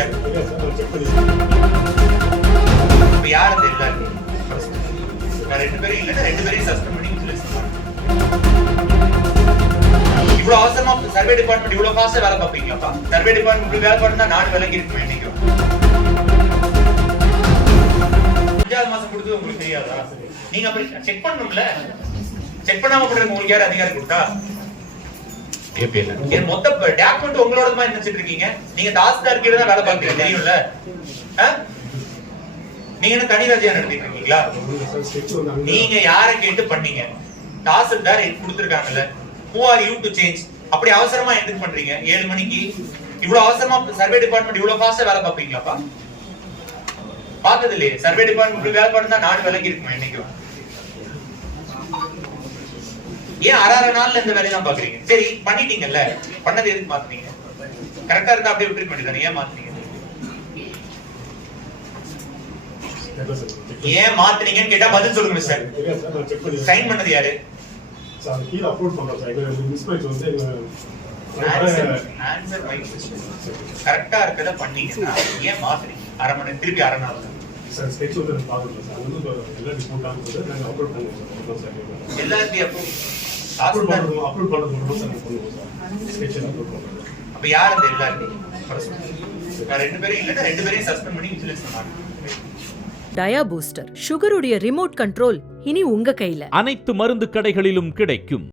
Sir. இப்ப யார் அந்த எல்லாரும் நான் 2 பேரும் இல்லைன்னா 2 பேரையும் சஸ்பெண்ட் பண்ணி இவ்வளவு அவசரமா சர்வே டிபார்ட்மெண்ட் இவ்வளவு ஃபாஸ்டா வேலை பார்ப்பீங்களாப்பா? சர்வே டிபார்ட்மெண்ட் இப்படி வேலை பார்த்தா நாடு விலகி இருக்குமே இன்னைக்கு. 5வது மாசம் கொடுத்து உங்களுக்கு தெரியாதா? நீங்க அப்படி செக் பண்ணணும்ல. செக் பண்ணாம பண்றது உங்களுக்கு யார் அதிகாரம் கொடுத்தா? ஏபிஎல் ஏன் மொத்த டாக்குமெண்ட் உங்களோட தான் நினைச்சிட்டு இருக்கீங்க? நீங்க தாசில்தார் கீழ தான் வேலை பார்க்கறீங்க தெரியும்ல? நீங்க என்ன தனி ராஜ்யம் நடத்திட்டு இருக்கீங்களா? நீங்க யாரை கேட்டு பண்ணீங்க? Tahsildar கொடுத்திருக்காங்கல்ல. Who are you to change? அப்படி அவசரமா எதுக்கு பண்றீங்க? 7 மணிக்கு இவ்வளவு அவசரமா சர்வே டிபார்ட்மெண்ட் இவ்வளவு ஃபாஸ்டா வேலை பார்ப்பீங்களாப்பா? பார்த்தது இல்லையே. சர்வே டிபார்ட்மெண்ட் இப்படி வேலை பார்த்தா நாடு விலகி இருக்குமே இன்னைக்கு. ஏன் அரை நாள்ல இந்த வேலையை தான் பாக்குறீங்க? சரி பண்ணிட்டீங்கல்ல, பண்ணது எதுக்கு மாத்துறீங்க? கரெக்டா இருந்தா அப்படியே விட்டு பண்ணிட்டு ஏன் மாத்துறீங்க? ஏன் மாத்துறீங்கன்னு கேட்டா பதில் சொல்லுங்க மிஸ்டர். சைன் பண்ணது யாரு? சார் கீழ அப்லோட் பண்றோம் சார். இது மிஸ்மேட்ச் வந்து ஆன்சர் ரைட் கரெக்டா இருக்கத பண்ணீங்கன்னா ஏன் மாத்துறீங்க? அரை மணி திருப்பி அரை நாள் சார் ஸ்கெட்ச் வந்து பாக்குறோம் சார். அது வந்து எல்லா ரிப்போர்ட் ஆகுது நாங்க அப்லோட் பண்ணுவோம் சார். எல்லாத்தையும் அப்லோட் பண்றது மட்டும் சார் பண்ணுவோம் சார். ஸ்கெட்ச் அப்லோட் பண்றோம். அப்ப யார் அந்த எல்லாரும் நான் 2 பேரும் இல்லைன்னா 2 பேரையும் சஸ்பெண்ட் பண்ணி விஜிலன்ஸ் பண்ணாங்க. டயா பூஸ்டர் சுகருடைய ரிமோட் கண்ட்ரோல் இனி உங்க கையில. அனைத்து மருந்து கடைகளிலும் கிடைக்கும்.